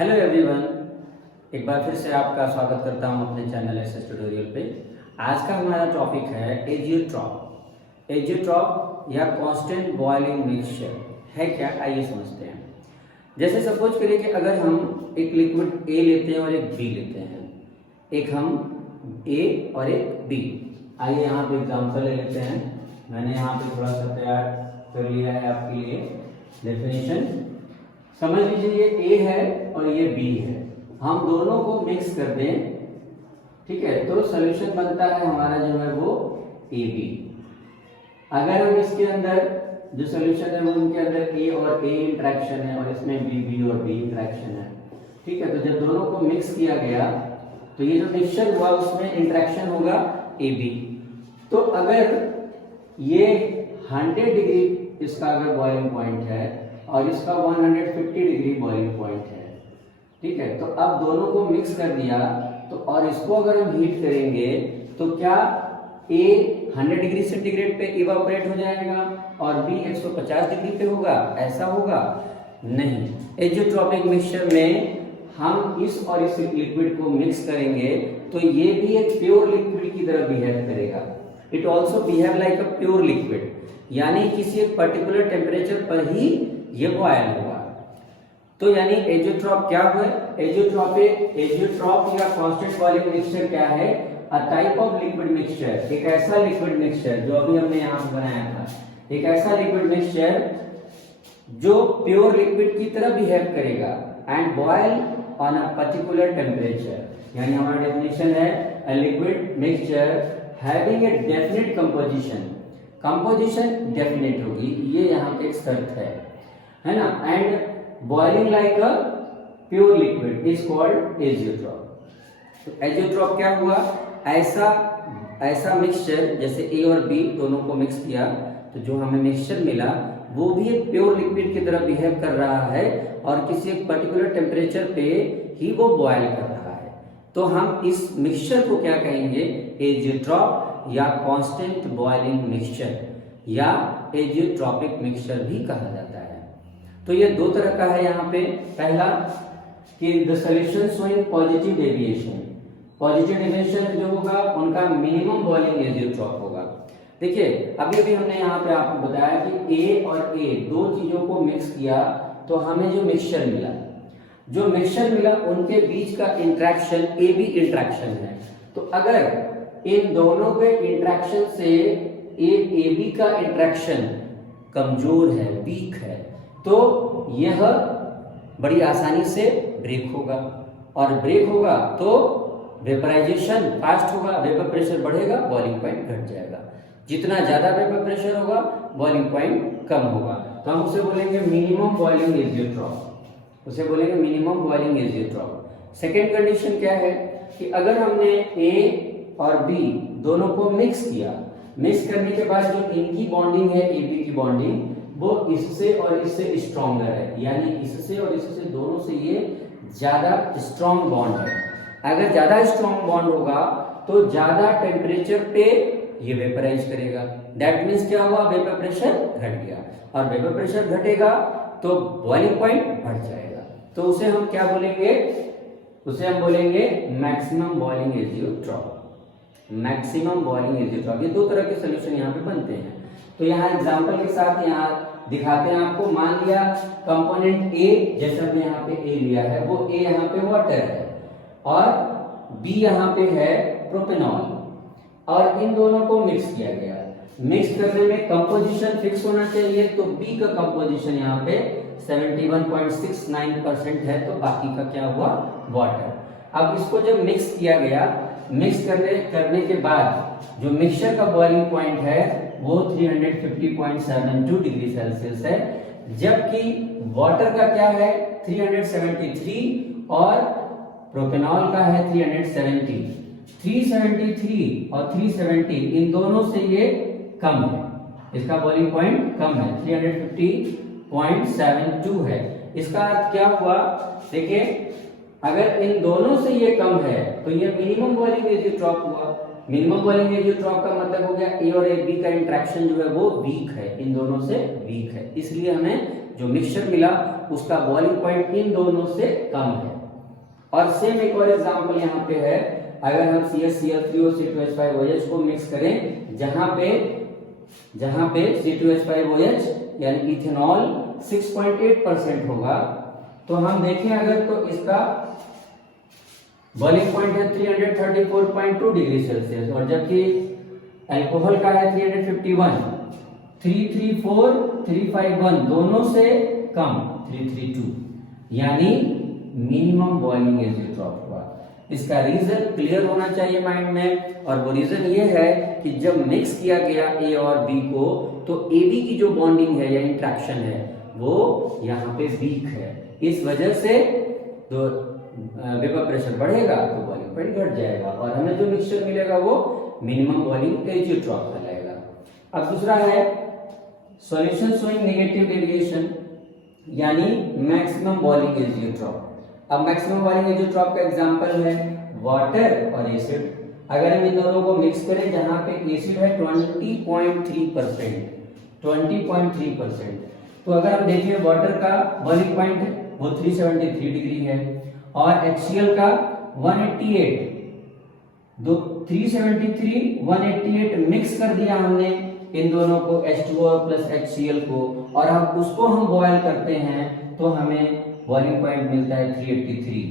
Hello everyone, एक बार फिर से आपका स्वागत करता हूं अपने चैनल एसएस ट्यूटोरियल पे। आज का हमारा टॉपिक है एजियोट्रॉप। एजियोट्रॉप या कांस्टेंट बॉइलिंग मिक्सचर है क्या, आइए समझते हैं। जैसे सपोज करिए कि अगर हम एक लिक्विड ए लेते हैं और एक बी लेते हैं, एक हम ए और एक बी। आइए यहाँ पे एग्जाम्पल ले लेते हैं। मैंने यहाँ पे थोड़ा सा तैयार कर लिया है आपके लिए डेफिनेशन। समझ लीजिए ये ए है और ये बी है, हम दोनों को मिक्स कर दें, ठीक है, तो सॉल्यूशन बनता है हमारा जो है वो ए बी। अगर हम इसके अंदर जो सॉल्यूशन है वो उनके अंदर ए और ए इंटरेक्शन है और इसमें बी और बी इंटरेक्शन है, ठीक है, तो जब दोनों को मिक्स किया गया तो ये जो मिक्सचर हुआ उसमें इंटरेक्शन होगा ए बी। तो अगर ये 100 डिग्री इसका अगर बॉइलिंग पॉइंट है और इसका 150 डिग्री बॉइलिंग पॉइंट है, ठीक है, तो अब दोनों को मिक्स कर दिया तो और इसको अगर हम हीट करेंगे तो क्या ए 100 डिग्री सेंटीग्रेड पे इवापोरेट हो जाएगा और बी 150 डिग्री पे होगा? ऐसा होगा नहीं। एजियोट्रॉपिक मिक्सचर में हम इस और इस लिक्विड को मिक्स करेंगे तो ये भी एक प्योर लिक्विड की तरह बिहेव करेगा। It also behave like a pure liquid, यानी किसी एक पर्टिकुलर टेम्परेचर पर ही ये बॉयल होगा। तो यानी एजियोट्रॉप क्या हुआ? एजियोट्रॉप या कांस्टेंट बॉइलिंग मिक्सचर क्या है? A type of liquid mixture, एक ऐसा लिक्विड मिक्सचर जो अभी हमने यहाँ पे बनाया था, एक ऐसा लिक्विड मिक्सचर जो प्योर लिक्विड की तरह बिहेव करेगा and boil on a particular temperature. यानी हमारा डेफिनेशन है a liquid mixture having a definite composition definite होगी, ये यहाँ पे एक शर्त है ना, and boiling like a pure liquid is called azeotrope. तो एजियोट्रॉप क्या हुआ? ऐसा मिक्सचर जैसे ए और बी दोनों को मिक्स किया तो जो हमें मिक्सचर मिला वो भी एक प्योर लिक्विड की तरह बिहेव कर रहा है और किसी एक पर्टिकुलर टेम्परेचर पे ही वो बॉयल कर रहा है। तो हम इस मिक्सचर को क्या कहेंगे? एजियोट्रॉप या कांस्टेंट बॉइलिंग मिक्सचर या एजियोट्रॉपिक मिक्सचर भी कहा जाता है। तो ये दो तरह का है यहाँ पे। पहला कि the solution showing positive deviation, positive deviation जो होगा उनका मिनिमम बॉइलिंग एजियोट्रॉप होगा। देखिए अभी हमने यहाँ पे आपको बताया कि ए और ए दो चीजों को मिक्स किया तो हमें जो मिक्सचर मिला उनके बीच का इंटरेक्शन ए बी इंटरेक्शन है। तो अगर इन दोनों के इंटरेक्शन से ए बी का इंटरेक्शन कमजोर है, वीक है, तो यह बड़ी आसानी से ब्रेक होगा और ब्रेक होगा तो वेपराइजेशन फास्ट होगा, वेपर प्रेशर बढ़ेगा, बॉइलिंग पॉइंट घट जाएगा। जितना ज्यादा वेपर प्रेशर होगा बॉइलिंग पॉइंट कम होगा, तो हम उसे बोलेंगे मिनिमम बॉइलिंग एजियोट्रॉप, उसे बोलेंगे minimum boiling azeotrope. Second condition क्या है कि अगर हमने ए और बी दोनों को मिक्स किया, मिक्स करने के बाद जो इनकी बॉन्डिंग है ए बी की बॉन्डिंग वो इससे और इससे स्ट्रॉन्गर है, यानी इससे और इससे दोनों से ये ज्यादा स्ट्रॉन्ग बॉन्ड है। अगर ज्यादा स्ट्रॉन्ग बॉन्ड होगा तो ज्यादा टेम्परेचर पे ये वेपराइज करेगा। दैट मीन्स क्या हुआ? वेपर प्रेशर घट गया और वेपर प्रेशर घटेगा तो बॉइलिंग पॉइंट बढ़ जाएगा। तो उसे हम क्या बोलेंगे? उसे हम बोलेंगे maximum boiling azeotrope. Maximum boiling azeotrope. ये दो तरह के सॉल्यूशन यहाँ पे बनते हैं। तो यहाँ एग्जांपल के साथ यहाँ दिखाते हैं आपको। मान लिया कंपोनेंट ए, जैसा हमने यहाँ पे ए लिया है, वो ए यहाँ पे वाटर है और बी यहाँ पे है प्रोपेनॉल और इन दोनों को मिक्स किया गया। मिक्स करने में कंपोजिशन फिक्स होना चाहिए, तो बी का कंपोजिशन यहाँ पे 71.69% है, तो बाकी का क्या हुआ? वाटर। अब इसको जब मिक्स किया गया, मिक्स करने के बाद जो मिक्सचर का बॉइलिंग पॉइंट है वो 350.72 डिग्री सेल्सियस है, जबकि वाटर का क्या है 373 और प्रोपेनॉल का है 370। 373 और 370 इन दोनों से ये कम है, इसका बॉइलिंग पॉइंट कम है, 350.72 है। इसका अर्थ क्या हुआ? देखिए अगर इन दोनों से ये कम है तो ये मिनिमम बॉइलिंग एजियोट्रॉप हुआ। मिनिमम बॉइलिंग एजियोट्रॉप का मतलब हो गया ए और ए बी का इंटरेक्शन जो है वो वीक है, इन दोनों से वीक है, इसलिए हमें जो मिक्सचर मिला उसका बॉइलिंग पॉइंट इन दोनों से कम है। और सेम एक और एग्जांपल यहाँ पे है, अगर हम CaCl3 और C2H5OH को मिक्स करें, जहां पे C2H5OH यानी इथेनॉल 6.8% होगा, तो हम देखें अगर तो इसका बॉइलिंग पॉइंट है 334.2 डिग्री सेल्सियस, और जबकि अल्कोहल का है 351, 334, 351 दोनों से कम 332, यानी मिनिमम बॉइलिंग एजियोट्रॉप हुआ। इसका रीजन क्लियर होना चाहिए माइंड में, और वो रीजन ये है कि जब मिक्स किया गया ए और बी को, तो AB की जो बॉन्डिंग है या इंट्रैक्शन है वो यहाँ पे वीक है। इस वजह से तो वेपर प्रेशर बढ़ेगा तो बॉइलिंग पॉइंट घट जाएगा, और हमें जो मिक्सचर मिलेगा वो मिनिमम बॉइलिंग एजियोट्रॉप कहलाएगा। अब दूसरा है सॉल्यूशन शोइंग नेगेटिव डेविएशन, यानी मैक्सिमम बॉइलिंग एजियोट्रॉप। अब मैक्सिमम बॉइलिंग एजियोट्रॉप का एग्जांपल है वाटर और एसिड। अगर हम इन दोनों को मिक्स करें, जहां पे एसिड है 20.3%, तो अगर हम देखें वाटर का बॉइलिंग पॉइंट है वो 373 डिग्री है, और HCl का 188, 373 188 मिक्स कर दिया हमने इन दोनों को, H2O प्लस HCl को, और हम उसको बॉयल करते हैं तो हमें बॉइलिंग पॉइंट मिलता है 383।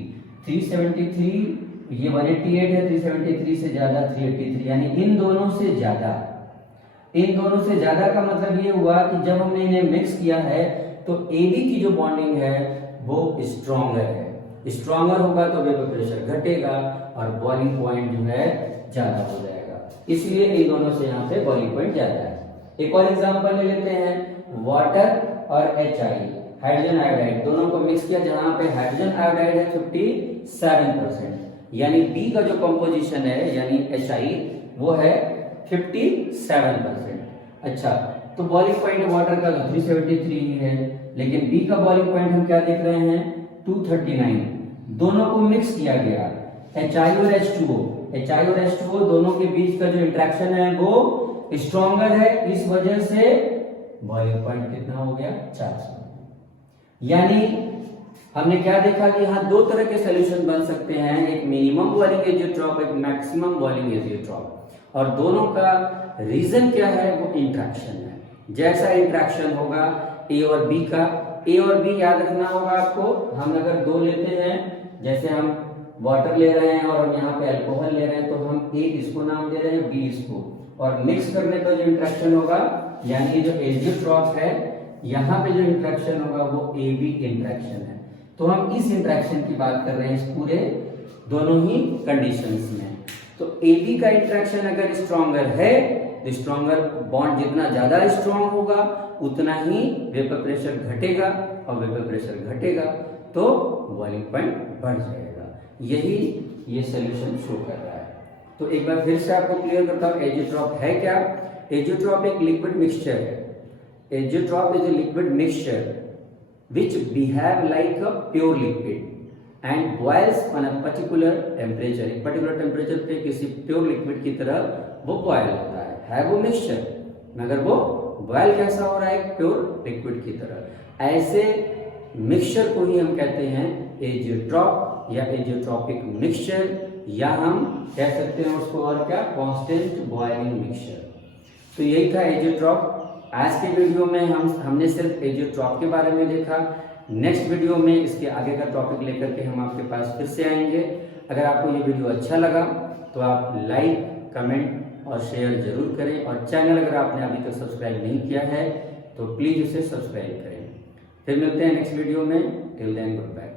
373 ये 188 है, 373 से ज्यादा 383, यानी इन दोनों से ज्यादा। इन दोनों से ज्यादा का मतलब ये हुआ कि जब हमने इन्हें मिक्स किया है तो AB की जो बॉन्डिंग है वो स्ट्रॉन्गर है। स्ट्रॉन्गर होगा तो वेपर प्रेशर घटेगा और बॉइलिंग पॉइंट जो है ज्यादा हो जाएगा, इसलिए इन दोनों से यहाँ पे बॉइलिंग पॉइंट ज्यादा है। एक और एग्जांपल ले लेते हैं, वाटर और HI, हाइड्रोजन आयोडाइड, दोनों को मिक्स किया, जहां पे हाइड्रोजन आयोडाइड है 57%, यानी B का जो कंपोजिशन है यानी HI वो है 57%। अच्छा, तो बॉइलिंग पॉइंट वाटर का 373 ही है, लेकिन B का बॉइलिंग पॉइंट हम क्या देख रहे हैं 239। दोनों को मिक्स किया गया, HI और H2O दोनों के बीच का जो इंट्रैक्शन है वो स्ट्रॉन्गर है, इस वजह से बॉइलिंग पॉइंट कितना हो गया 400। यानी हमने क्या देखा कि यहाँ दो तरह के सॉल्यूशन बन सकते हैं, एक मिनिमम बॉइलिंग एजियोट्रॉप, एक मैक्सिमम बॉइलिंग एजियोट्रॉप, और दोनों का रीजन क्या है वो इंट्रैक्शन है। जैसा इंट्रैक्शन होगा A और B का, A और B याद रखना होगा आपको। हम अगर दो लेते हैं, जैसे हम वाटर ले रहे हैं और हम यहाँ पे अल्कोहल ले रहे हैं, तो हम A इसको नाम दे रहे हैं, B इसको, और मिक्स करने पर जो इंट्रैक्शन होगा यानी जो एजियोट्रॉप है यहाँ पे जो इंट्रैक्शन होगा वो AB इंट्रैक्शन है। तो हम इस इंट्रैक्शन की बात कर रहे हैं इस पूरे दोनों ही कंडीशंस में। तो AB का इंट्रैक्शन अगर स्ट्रॉन्गर है तो स्ट्रॉन्गर बॉन्ड जितना ज्यादा स्ट्रॉन्ग होगा उतना ही वेपर प्रेशर घटेगा, और वेपर प्रेशर घटेगा तो बॉइलिंग पॉइंट बढ़ जाएगा। यही ये सॉल्यूशन शो कर रहा है। तो एक बार फिर से आपको क्लियर करता हूं, एजियोट्रॉप है क्या। एजियोट्रॉप एक लिक्विड मिक्सचर है। Azeotrope is a liquid mixture which behave like a pure liquid and boils on a particular temperature। एक particular temperature पे किसी pure liquid की तरह वो boil होता है वो मिक्सचर, मगर वो boil कैसा हो रहा है, pure liquid की तरह। ऐसे मिक्सचर को ही हम कहते हैं एजियोट्रॉप या एजियोट्रॉपिक मिक्सचर, या हम कह सकते हैं उसको और क्या, कांस्टेंट बॉइलिंग मिक्सचर। तो यही था एजियोट्रॉप। आज के वीडियो में हमने सिर्फ एजियोट्रॉप के बारे में देखा। नेक्स्ट वीडियो में इसके आगे का टॉपिक लेकर के हम आपके पास फिर से आएंगे। अगर आपको ये वीडियो अच्छा लगा तो आप लाइक, कमेंट और शेयर जरूर करें, और चैनल अगर आपने अभी तक सब्सक्राइब नहीं किया है तो प्लीज उसे सब्सक्राइब करें। फिर मिलते हैं नेक्स्ट वीडियो में। Till then good bye.